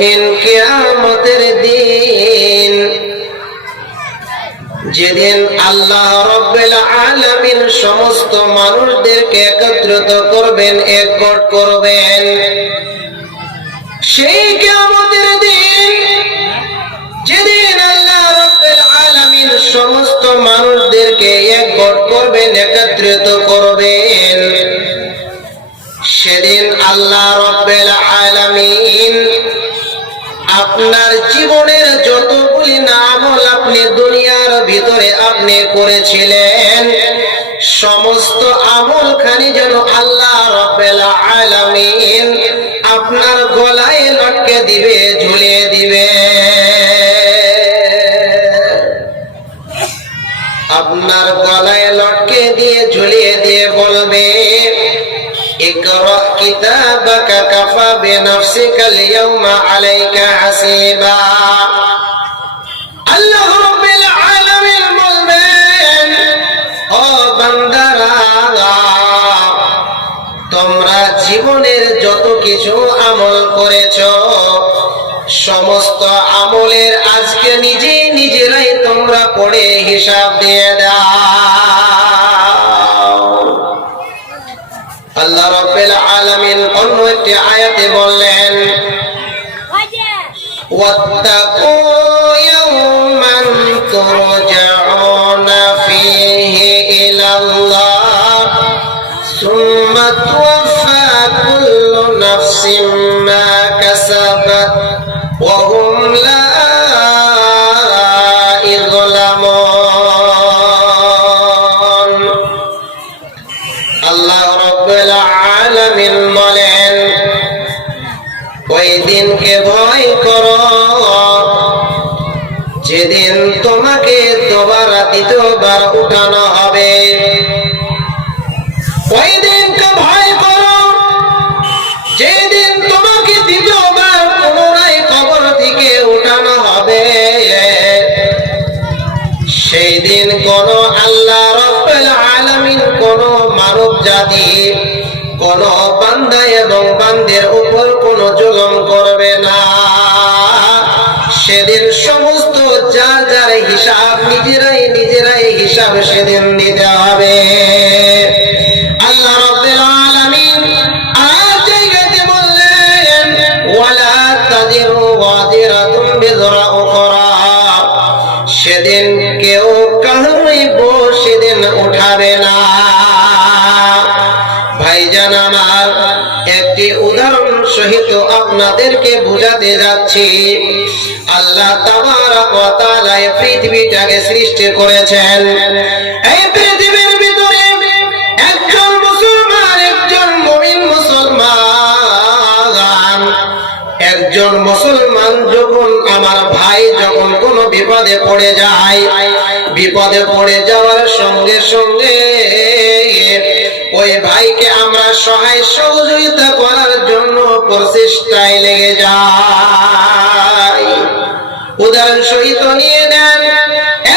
কঠিন কিয়ামতের দিন, যেদিন আল্লাহ রাব্বুল আলামিন সমস্ত মানুষদেরকে একত্রিত করবেন, একজোট করবেন। সেই কিয়ামতের দিন, যেদিন আল্লাহ রাব্বুল আলামিন সমস্ত মানুষদেরকে একজোট করবেন, একত্রিত করবেন, সেদিন আল্লাহ রাব্বুল আলামিন আপনার জীবনের যতগুলি আমল আপনি দুনিয়ার ভিতরে আপনি করেছিলেন, সমস্ত আমলখানি যেন আল্লাহ রাব্বুল আলামিন আপনার গলায় লটকে দিবে, ঝুলিয়ে দিবে। আপনার গলায় লটকে দিয়ে ঝুলিয়ে দিয়ে বলবে, ইকরা কিতাবাকা কাফা বিনাফসিকাল ইয়াওমা আলাইকা হাসিবা। আল্লাহ রাব্বুল আলামিন বলবেন, ও বান্দারা, তোমরা জীবনের যত কিছু আমল করেছো, সমস্ত আমলের আজকে নিজেরাই তোমরা পড়ে হিসাব দিয়ে দাও। আল্লাহ রাব্বুল আলামিন অন্য একটি আয়াতে বললেন, ওয়াত্তাকু ইয়াওমান তুরজাউনা ফীহি ইলাল্লাহ সুম্মা তুওয়াফা কুল্লু নাফসিন মা কাসাবাত ওয়া হুম লা ইযলামুন। আল্লাহ রাব্বুল আলামিন বলেন, ওই দিনকে ভয় করো যেদিন তোমাকে দ্বিতীয়বার উঠানো হবে। ওই দিনকে ভয় করো যেদিন তোমাকে দ্বিতীয়বার পুনরায় কবর থেকে উঠানো হবে। সেই দিন কোন আল্লাহ রাব্বুল আলামিন কোন মানব জাতি কোন বান্দা এবং বান্দির উপর কোন জুলুম করবে না। সেদিন সমস্ত যার যার হিসাব নিজেরাই হিসাব সেদিন দিতে হবে। আল্লাহ রাব্বুল আলামিন আর জায়গাতে বললেন, ওয়ালা তাযিরু ওয়াজিরাতুন বিযরা উখরা। সেদিন কেউ কাউকে সেদিন উঠাবে না। ভাইজান আমার, একটি উদাহরণ সহিত আপনাদেরকে বুঝাতে যাচ্ছি। আল্লাহ তাবারক ওয়া তাআলা এই পৃথিবীটাকে সৃষ্টি করেছেন। এই পৃথিবীর ভিতরে একজন মুসলমান, একজন মুমিন মুসলমান, একজন মুসলমান যখন আমার ভাই যখন কোনো বিপদে পড়ে যায়, বিপদে পড়ে যাওয়ার সঙ্গে সঙ্গে ওই ভাইকে আমরা সহায় সহযোগিতা করার জন্য প্রচেষ্টায় লেগে যাই। উদাহরণ সহিত নিয়ে নেন,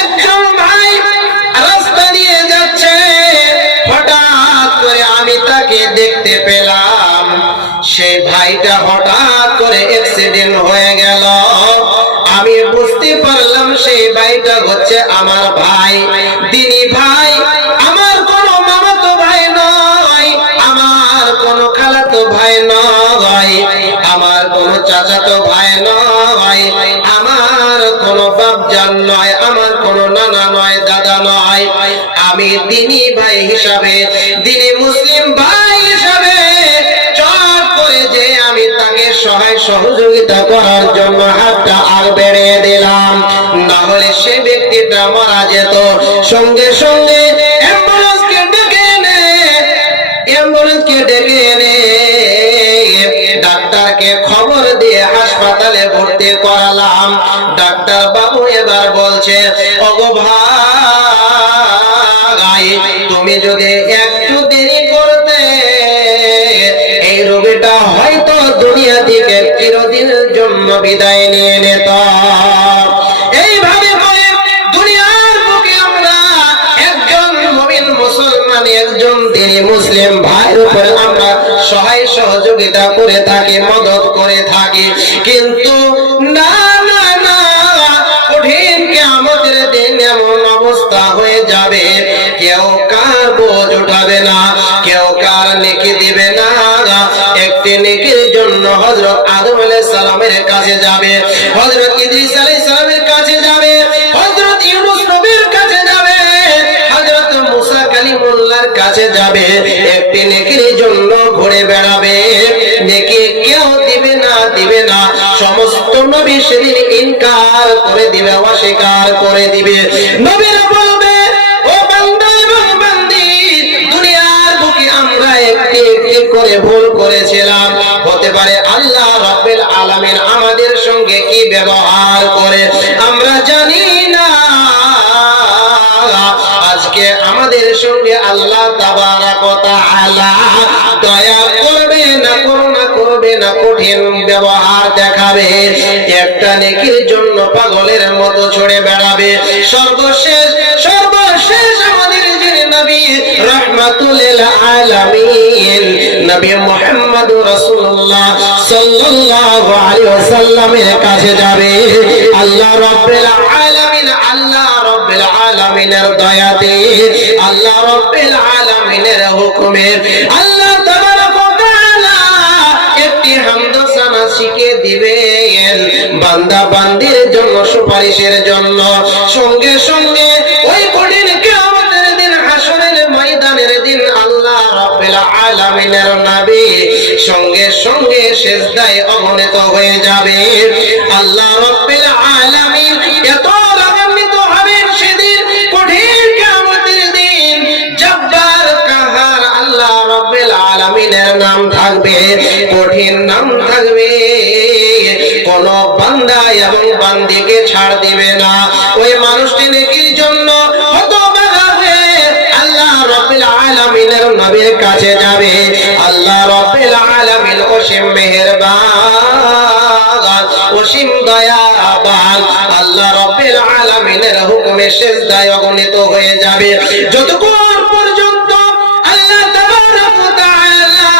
একজন ভাই রাস্তা দিয়ে যাচ্ছে, হঠাৎ করে আমি তাকে দেখতে পেলাম, সেই ভাইটা হঠাৎ করে অ্যাক্সিডেন্ট হয়ে গেল। আমি বুঝতে পারলাম সেই ভাইটা হচ্ছে আমার ভাই, দিনী ভাই, আমার কোনো মামাতো ভাই নয়, আমার কোনো খালাতো ভাই নয়, আমার কোনো চাচাতো ভাই নয়, আমার কোনো বাপজান নয়, আমার কোনো নানা নয়, দাদা নয়। আমি দিনী ভাই হিসাবে, দিনী মুসলিম ভাই হিসাবে চট করে যে আমি তাকে সহায় সহযোগিতা করার জন্য হাতটা আর বেড়ে দিলাম, না হলে সে ব্যক্তিটা মারা যেত। সঙ্গে সঙ্গে অ্যাম্বুলেন্সকে ডেকে এনে ডাক্তারকে খবর দিয়ে হাসপাতালে ভর্তি করালাম। ডাক্তার বাবু এবার বলছে, ওগো ভাই, তুমি যদি একটু দেরি করতে এই রোগীটা হয়তো দুনিয়া থেকে চিরদিনের জন্য বিদায় নিয়ে নিত। এইভাবে করে দুনিয়ার বুকে আমরা একজন মুমিন মুসলমান, একজন দিনী মুসলিম ভাইয়ের উপর আমরা সহায় সহযোগিতা করে থাকে, মদত করে থাকে। কিন্তু না না না, কঠিন কিয়ামতের দিন এমন অবস্থা হয়ে যাবে, কেউ কার বোঝ উঠাবে না, কেউ কার নেকি দিবে না। একটি নেকির জন্য হযরত আদম আলাইহিস সালামের কাছে যাবে, হযরত ইদ্রিস আলাইহিস সালামের কাছে যাবে, হযরত ইউনূস নবীর কাছে যাবে, হযরত মুসা কালিমুল্লাহর কাছে যাবে। একটি নেকির জন্য ঘুরে বেড়াবে, নেকি কেউ দিবে না, দিবে না। সমস্ত নবী সেদিন ইনকার করে দিবে, অস্বীকার করে দিবে। নবীরা বলবে, ও বান্দা এবং বান্দি, দুনিয়ার বুকে আমরা একটি একটি করে ভুল করেছিলাম। হতে পারে আল্লাহ রাব্বুল আলামিন আমাদের সঙ্গে কি ব্যবহার করে আমরা জানি না। আজকে আমাদের সঙ্গে আল্লাহ তাবারাক ওয়া তাআলা দয়া করবে না, করুণা করবে না, কঠিন ব্যবহার দেখাবে। একটা নেকির জন্য পাগলের মতো ছড়ে বেড়াবে। সর্বশেষ সর্বশেষ আমাদের যিনি নবী রাহমাতুল লিল আলামিন, নবী মুহাম্মদুর রাসূলুল্লাহ সাল্লাল্লাহু আলাইহি ওয়াসাল্লামের কাছে যাবে। আল্লাহ রাব্বুল আলামিন, আল্লাহ রাব্বুল আলামিনের দয়াতে, আল্লাহ রাব্বুল আলামিনের হুকুমে আল্লাহ তাবারক ওয়া তাআলা একটি হামদ সানা শিখে দিবেন বান্দা বান্দির জন্য, সুপারিশের জন্য। সঙ্গে সঙ্গে ওই কঠিন কিয়ামতের দিন, হাসরের ময়দানের দিন আল্লাহ রাব্বুল আলামিনের নবী সঙ্গে সঙ্গে সিজদায় অবনত হয়ে যাবে। আল্লাহ রাব্বুল আলামিন এত রাগান্বিত হবেন সেদিন, কঠিন কিয়ামতের দিন। জব্বার কাহার আল্লাহ রাব্বুল আলামিনের নাম থাকবে, কঠিন নাম থাকবে। কোন বান্দা এবং বান্দিকে ছাড় দিবে না। ওই মানুষটি নেকির জন্য হতভাগা হয়ে আল্লাহ রাব্বুল আলামিনের নবীর কাছে যাবে। আল্লাহ রাব্বুল আলামিন অসীম মেহেরবান, অসীম দয়াবান। আল্লাহ রাব্বুল আলামিনের হুকুমে সিজদায় অবনত হয়ে যাবে। যতক্ষণ পর্যন্ত আল্লাহ তাবারক ওয়া তাআলা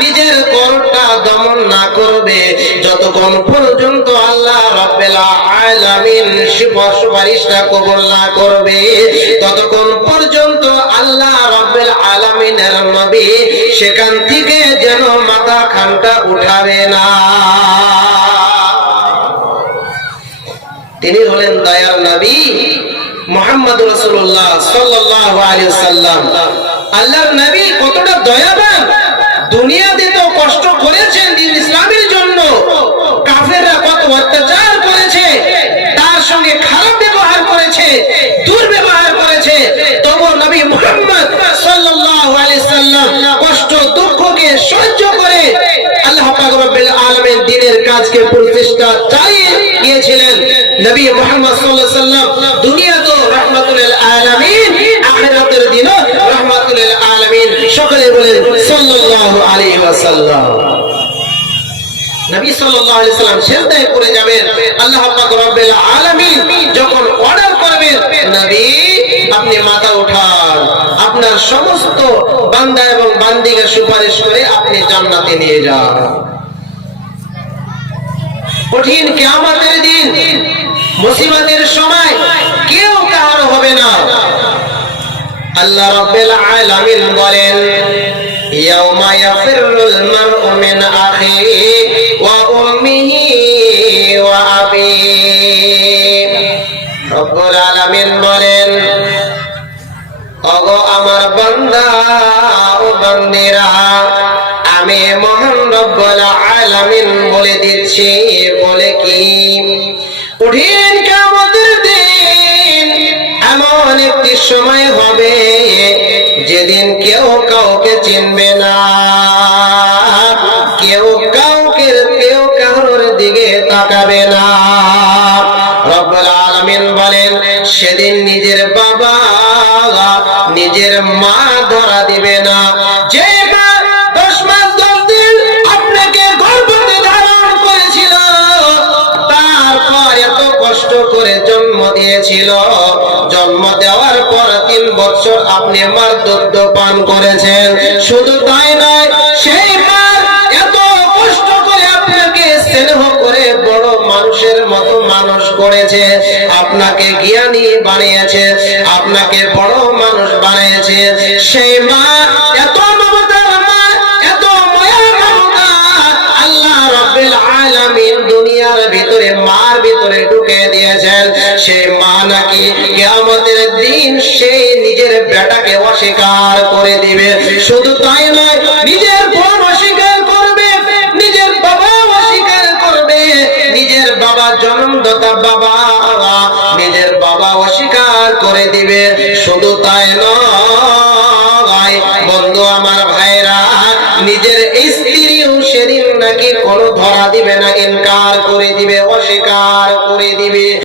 নিজের করটা দমন না করবে, যতক্ষণ পর্যন্ত আল্লাহ রাব্বুল আলামিন সুপারিশটা কবুল না করবে, ততক্ষণ পর্যন্ত আল্লাহ রাব্বুল আলামিনের নবী সেখান থেকে যেন মাথা খানটা উঠাবে না। তিনি হলেন দয়ার নবী মুহাম্মদ রাসূলুল্লাহ সাল্লাল্লাহু আলাইহি ওয়াসাল্লাম। আল্লাহর নবী কতটা দয়াবান, দুনিয়াতে তো কষ্ট করেছেন দ্বীন ইসলামের জন্য, কাফেররা কত অত্যাচার করেছে, তার সঙ্গে খারাপ ব্যবহার করেছে, দুর্ব্যবহার করেছে, তবু নবী মুহাম্মদ সাল্লাল্লাহু আলাইহি ওয়াসাল্লাম কষ্ট দুঃখকে সহ্য করে আল্লাহ পাক রব্বুল আলামিন দ্বীনের কাজকে প্রতিষ্ঠা চালিয়ে গিয়েছিলেন। নবী মুহাম্মদ সাল্লাল্লাহু আলাইহি ওয়াসাল্লাম দুনিয়াতে রাহমাতুল লিল আলামিন, আখিরাতের দিনও রাহমাতুল লিল আলামিন। সকলে বলেন সাল্লাল্লাহু আলাইহি ওয়াসাল্লাম। নবী সাল্লাল্লাহু আলাইহি ওয়াসাল্লাম সিজদায় পড়ে যাবেন। আল্লাহ পাক রব্বুল আলামিন যখন অর্ডার করবেন, নবী আপনি মাথা উঠান, আপনার সমস্ত বান্দা এবং বান্দিকে সুপারিশ করে আপনি জান্নাতে নিয়ে যান। কঠিন কিয়ামতের দিন, মুসিবতের সময় কেউ কারো হবে না। আল্লাহ রাব্বুল আলামিন বলেন, ইয়াউমা ইয়াফিরুল মারউ মিন আখিহি ওয়া উম্মিহি ওয়া আবিহি। রব্বুল আলামিন বলেন, ওগো আমার বান্দা ও বান্দিরা, আমি মহান রব্বুল আলামিন বলে দিচ্ছি। বলে কি? কঠিন কিয়ামতের দিন এমন একটি সময় হবে যেদিন কেউ কাউকে চিনবে না, কেউ কারোর দিকে তাকাবে না। রব্বুল আলামিন বলেন, সেদিন নিজের বাবা নিজের মা ধরা দিবে না। যে 10 মাস 10 দিন আপনাকে গর্ভে ধারণ করেছিল, তারপর এত কষ্ট করে জন্ম দিয়েছিল, জন্ম দেওয়ার পর 3 বছর আপনি মার দুধ পান করেছেন। শুধু তাই নয়, সেই মা মানুষ করেছে, আপনাকে জ্ঞানী বানিয়েছে, আপনাকে বড় মানুষ বানিয়েছে। সেই মা এত মমতার মা, এত মায়া মমতা আল্লাহ রাব্বুল আলামিন দুনিয়ার ভিতরে মার ভিতরে ঢুকে দিয়েছেন। সেই মা নাকি কিয়ামতের দিন সেই নিজের বেটাকে অস্বীকার করে দিবে। শুধু তাই নয়, নিজের বোন অস্বীকার করবে, নিজের বাবা অস্বীকার করবে, নিজের বাবা জন্মদাতা বাবা, নিজের বাবা অস্বীকার করে দিবে। শুধু তাই নয়,